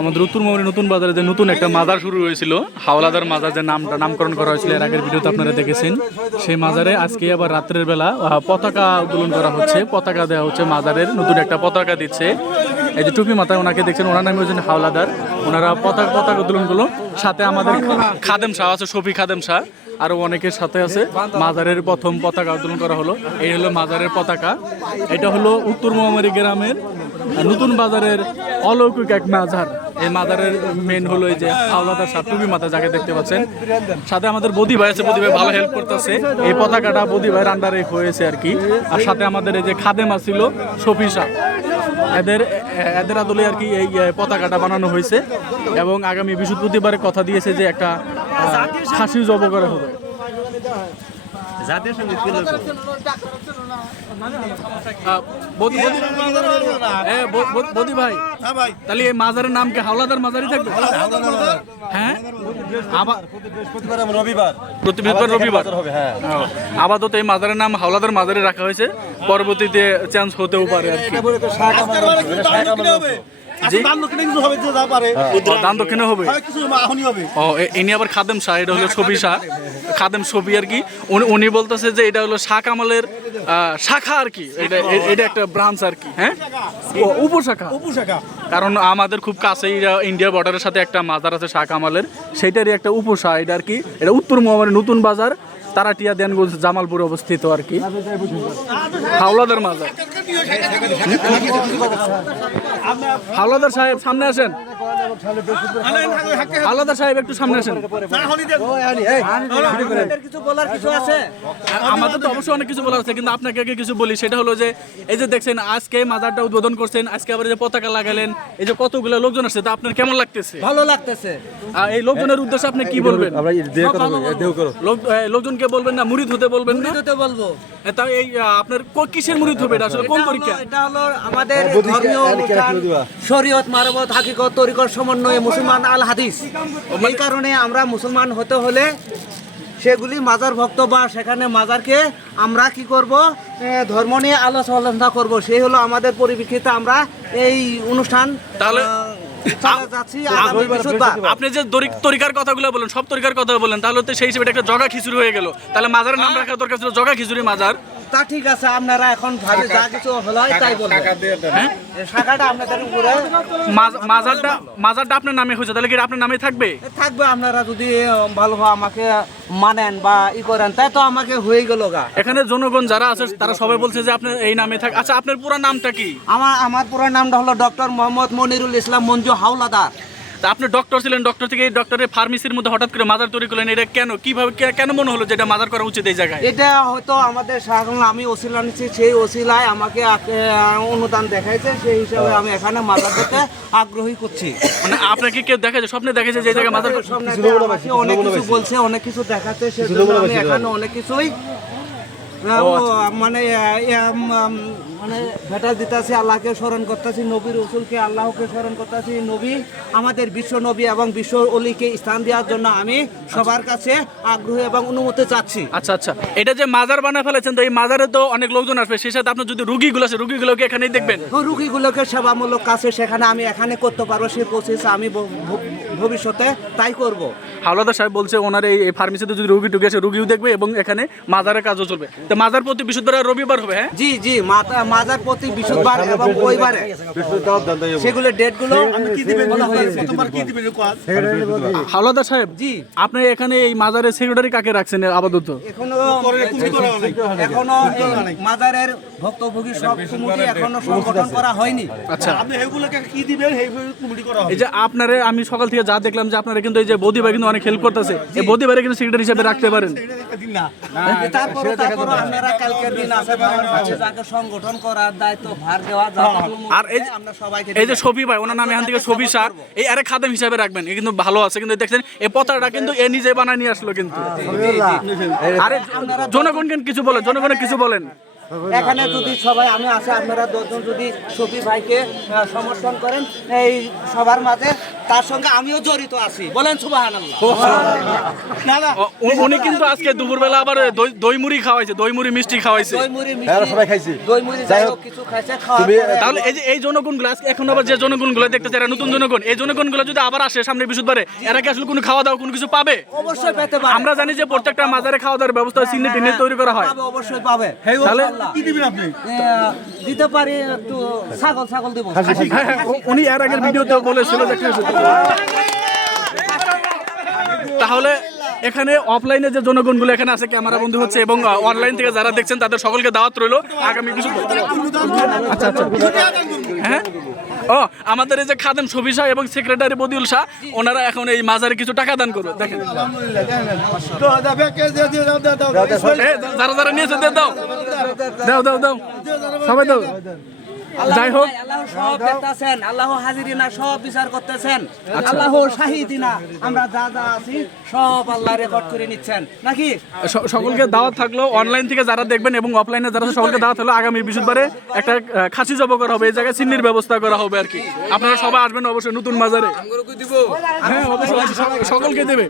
আমাদের উত্তর মোহামের নতুন বাজারে যে নতুন একটা মাজার শুরু হয়েছিল, হাওলাদার মাজার যে নামটা নামকরণ করা হয়েছিল, এর আগের ভিডিওতে আপনারা দেখেছেন। সেই মাজারে আজকে আবার রাত্রের বেলা পতাকা উত্তোলন করা হচ্ছে, পতাকা দেওয়া হচ্ছে মাজারের, নতুন একটা পতাকা দিচ্ছে। এই যে টুপি মাথায় ওনাকে দেখছেন, ওনার নাম হচ্ছেন হাওলাদার। ওনারা পতাকা পতাকা উত্তোলন করল। সাথে আমাদের খাদেম শাহ আছে, শফি খাদেম শাহ, আরও অনেকের সাথে আছে। মাজারের প্রথম পতাকা উত্তোলন করা হলো। এই হলো মাজারের পতাকা। এটা হলো উত্তর মোহামেরি গ্রামের নতুন বাজারের অলৌকিক এক মাজার। এই মাজারের মেন হলো এই যে হাওলাদার টুপি মাথা যাকে দেখতে পাচ্ছেন। সাথে আমাদের বদি ভাই আছে, বদি ভাই ভালো হেল্প করতেছে। এই পতাকাটা বদি ভাইয়ের আন্ডারে হয়েছে আর কি। আর সাথে আমাদের এই যে খাদেমা ছিল শাহ এদের এদের আদলে আর কি এই পতাকাটা বানানো হয়েছে। এবং আগামী বৃহস্পতিবারে কথা দিয়েছে যে একটা খাসি জব করা হবে। জাতীয় সংগীত কি লোক বদি বদি- বদি ভাই তাহলে এই মাজারের নাম কি হাওলাদার মাজারই থাকবে? হ্যাঁ? আবার বৃহস্পতিবার এবং রবিবার। প্রতি বৃহস্পতিবার রবিবার? হবে হ্যাঁ। আপাতত এই মাজারের নাম হাওলাদার মাজারে রাখা হয়েছে। পরবর্তীতে চেঞ্জ হতেও পারে আর কি। দান দক্ষিণে হবে ও ইনি আবার খাদেম শাহ এটা হলো ছবি শাহ। খাদেম ছবি আর কি। উনি- উনি বলতেছে যে এটা হলো শাহ কামালের শাখা আর কি। এটা এটা একটা ব্রাঞ্চ আর কি হ্যাঁ? উপশাখা। কারণ আমাদের খুব কাছেই ইন্ডিয়া বর্ডারের সাথে একটা মাজার আছে শাহ কামালের সেইটারই একটা উপশাহ এটা আর কি। এটা উত্তর মহামারী নতুন বাজার। তারাটিয়া দেনগঞ্জ জামালপুরে অবস্থিত আর কি। হাওলাদার মাজার। হাওলাদার সাহেব সামনে আসেন। হাওলাদার সাহেব একটু সামনে আসেন। কিছু বলার কিছু আছে? আমাদের তো অবশ্যই অনেক কিছু বলার আছে কিন্তু আপনাকে আগে কিছু বলি। সেটা হলো যে এই যে দেখছেন আজকে মাজারটা উদ্বোধন করছেন আজকে আবার যে পতাকা লাগালেন এই যে কতগুলো লোকজন আসছে তা আপনার কেমন লাগতেছে? ভালো লাগতেছে। আর এই লোকজনের উদ্দেশ্যে আপনি কি বলবেন? লোকজনকে বলবেন না মুরিদ হতে বলবেন না? দিতে বলব। তা এই আপনার কিসের মুরিদ হবে এটা? আসলে কোন পরীক্ষা? এটা হলো আমাদের ধর্মীয় শরীয়ত মারবত হাকিকত তরিকত সমন্বয়ে মুসলমান আল হাদিস। এই কারণে আমরা মুসলমান হতে হলে সেগুলি মাজার ভক্ত বা সেখানে মাজারকে আমরা কি করব ধর্ম নিয়ে আলোচনা করব। সেই হলো আমাদের পরিপ্রেক্ষিতে আমরা এই অনুষ্ঠান তাহলে- আপনি যে তরিকার কথাগুলো বলেন সব তরিকার কথা বলেন তাহলে তো সেই হিসেবে একটা জগা খিচুড়ি হয়ে গেল। তাহলে মাজারের নাম রাখা দরকার ছিল জগা খিচুড়ি মাজার। তা ঠিক আছে আপনারা এখন ভাবে যা কিছু হলো তাই বলবেন হ্যাঁ? শাখাটা আপনাদের উপরে। মাজারটা মাজারটা আপনার নামে হয়েছে তাহলে কি আপনার নামে থাকবে? থাকবে আপনারা যদি ভালোভাবে আমাকে মানেন বা ই করেন তাই তো আমাকে হয়ে গেল গা। এখানে জনগণ যারা আছে তারা সবাই বলছে যে আপনার এই নামে থাক আচ্ছা আপনার পুরো নামটা কি? আমার আমার পুরো নামটা হলো ডক্টর মোহাম্মদ মনিরুল ইসলাম মঞ্জু হাওলাদার। তা আপনি ডক্টর ছিলেন ডক্টর থেকে এই ডক্টরের ফার্মেসির মধ্যে হঠাৎ করে মাদার তৈরি করলেন এটা কেন? কীভাবে কে- কেন মনে হলো যে এটা মাজার করা উচিত এই জায়গায়? এটা হয়তো আমাদের সাধারণ আমি ওসিলা নিচ্ছি সেই ওসিলায় আমাকে অনুদান দেখাইছে সেই হিসাবে আমি এখানে মাদার করতে আগ্রহী করছি। মানে আপনাকে কেউ দেখেছে স্বপ্নে দেখেছে যে জায়গায় নাকি অনেক কিছু বলছে অনেক কিছু দেখাচ্ছে সেজন্য আমি এখানে অনেক কিছুই মানে উম, উম, মানে ভেটা দিতেছি আল্লাহকে স্মরণ করতেছি নবী রসুলকে আল্লাহকে স্মরণ করতেছি নবী আমাদের বিশ্ব নবী এবং বিশ্ব অলিকে স্থান দেওয়ার জন্য আমি সবার কাছে আগ্রহী এবং অনুমতি চাচ্ছি। আচ্ছা আচ্ছা। এটা যে মাজার বানা ফেলেছেন তো এই মাজারে তো অনেক লোকজন আসবে সেই সাথে আপনার যদি রুগীগুলো আছে রুগীগুলোকে এখানেই দেখবেন? রুগীগুলোকে সেবামূলক কাছে সেখানে আমি এখানে করতে পারব সেই প্রসেস আমি ভবিষ্যতে তাই করব। হাওলাদার সাহেব বলছে ওনার এই ফার্মেসিতে যদি রুগী টুকি আসে রুগীও দেখবে এবং এখানে মাজারের কাজও চলবে। তো মাজার প্রতি বৃহস্পতিবার রবিবার হবে হ্যাঁ? জি জি মাতা- মাজার প্রতি বৃহস্পতিবার এবং ওইবারে সেগুলো ডেটগুলো বলা হয়েছে হাওলাদার সাহেব জি। আপনি এখানে এই মাজারের সেক্রেটারি কাকে রাখছেন আপাতত? এখনও এখনও মাজারের ভক্তভোগী সব কমিটি এখনও সংগঠন করা হয়নি। আচ্ছা। আপনি এগুলোকে কি দিবেন? কমিটি করা হবে। এই যে আপনারে আমি সকাল থেকে যা দেখলাম যে আপনারা কিন্তু এই যে বৌদি ভাই কিন্তু অনেক হেল্প করতেছে। এই বৌদি ভাইরে কিন্তু সেক্রেটারি হিসেবে রাখতে পারেন। না। তারপরে তারপরে আপনারা কালকের দিন আছে যাকে সংগঠন করার দায়িত্ব ভার দেওয়া আর এই যে- আমরা সবাইকে এই যে ছবি ভাই ওনার নামে এখান থেকে ছবি সার। এই আরে খাদেম হিসাবে রাখবেন কিন্তু ভালো আছে কিন্তু দেখছেন এই পতাকাটা কিন্তু এ নিজে বানায় নিয়ে আসলো কিন্তু। আরে জনগণ কিছু বলেন জনগণের কিছু বলেন। এখানে যদি সবাই আমি আসে আপনারা দশজন যদি শফি ভাইকে সমর্থন করেন এই সবার মাঝে তার সঙ্গে আমিও জড়িত আছি। বলেন সুবাহান উনি কিন্তু আজকে দুপুরবেলা আবার দই মুড়ি খাওয়াইছে দই মুড়ি মিষ্টি খাওয়াইছে। দই মুড়ি হ্যাঁ, সবাই খাইছি। দই মুড়ি কিছু খাইছে তাহলে এই যে এই জনগণগুলো আজকে এখন আবার যে জনগণগুলো দেখতে চাই নতুন জনগণ এই জনগণগুলো যদি আবার আসে সামনে বৃহস্পতিবারে এরা কি আসলে কোনো খাওয়া দাওয়া কোনো কিছু পাবে? অবশ্যই পেতে পারে। আমরা জানি যে প্রত্যেকটা মাজারে খাওয়া দাওয়ার ব্যবস্থা চিহ্নে টিনে তৈরি করা হয়। অবশ্যই পাবে। তাহলে কি দিবেন আপনি? দিতে পারি একটু ছাগল ছাগল দিব। হ্যাঁ, হ্যাঁ, উনি এর আগের ভিডিওতেও বলেছিল যে খাসি। তাহলে এখানে অফলাইনে যে জনগণগুলো এখানে আছে ক্যামেরা বন্ধু হচ্ছে এবং অনলাইন থেকে যারা দেখছেন তাদের সকলকে দাওয়াত রইল। আগামী কিছু আচ্ছা আচ্ছা। হ্যাঁ? ও, আমাদের এই যে খাদেম ছবি শাহ এবং সেক্রেটারি বদিউল শাহ, ওনারা এখন এই মাজারে কিছু টাকা দান করবে। দেখেন। দাও। দাও দাও দাও। সবাই দাও। যাই হোক। আল্লাহ সব দেখতেছেন আল্লাহ হাজিরিনা সব বিচার করতেছেন আল্লাহ শাহিদিনা আমরা যা যা আছি সব আল্লাহ রেকর্ড করে নিচ্ছেন। নাকি? সকলকে দাওয়াত থাকল অনলাইন থেকে যারা দেখবেন এবং অফলাইনে যারা সকলকে দাওয়াত হলো আগামী বৃহস্পতিবারে একটা খাসি জব করা হবে এই জায়গায় চিন্নির ব্যবস্থা করা হবে আর কি। আপনারা সবাই আসবেন অবশ্যই নতুন বাজারে। হ্যাঁ সকলকে দেবে।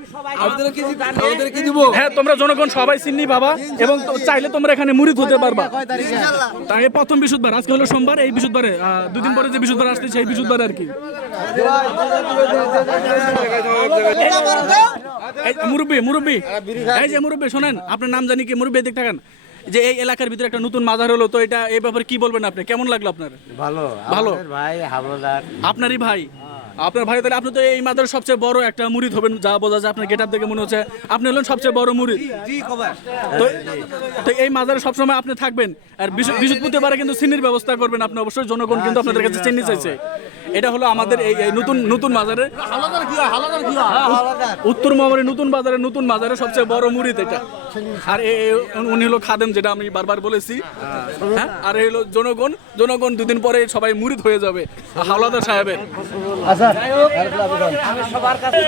হ্যাঁ তোমরা জনগণ সবাই চিন্নি পাবা এবং চাইলে তোমরা এখানে মুড়ি হতে পারবা। তাই প্রথম বৃহস্পতিবার আজকে হলো সোমবার এই বৃহস্পতিবারে দুদিন পরে যে বৃহস্পতিবার আসছে সেই বৃহস্পতিবার আর কি। মুরব্বী মুরব্বী এই যে মুরব্বী শোনেন আপনার নাম জানি কি মুরব্বী দেখতে থাকেন। যে এই এলাকার ভিতরে একটা নতুন মাজার হলো তো এটা এই ব্যাপারে কি বলবেন আপনি? কেমন লাগল আপনার? ভালো। ভালো। ভাই হাবলদার। আপনারই ভাই? আপনার ভাই তাহলে আপনি তো এই মাদার সবচেয়ে বড় একটা মুরিদ হবেন যা বোঝা যায় আপনার গেটআপ দেখে মনে হচ্ছে আপনি হলেন সবচেয়ে বড় খবর। তো এই মাজারে সবসময় আপনি থাকবেন আর বিশু- বৃহস্পতিবারে কিন্তু চিনির ব্যবস্থা করবেন আপনি অবশ্যই জনগণ কিন্তু আপনাদের কাছে চিনি চাইছে। এটা হলো আমাদের এই এই নতুন নতুন বাজারে উত্তর মহামারী নতুন বাজারে নতুন বাজারে সবচেয়ে বড় মুড়িদ এটা। আর উনি হলো খাদেম যেটা আমি বারবার বলেছি। হ্যাঁ? আর এই হলো জনগণ। জনগণ দুদিন পরে সবাই মুড়িদ হয়ে যাবে হাওলাদার সাহেবের। কাছে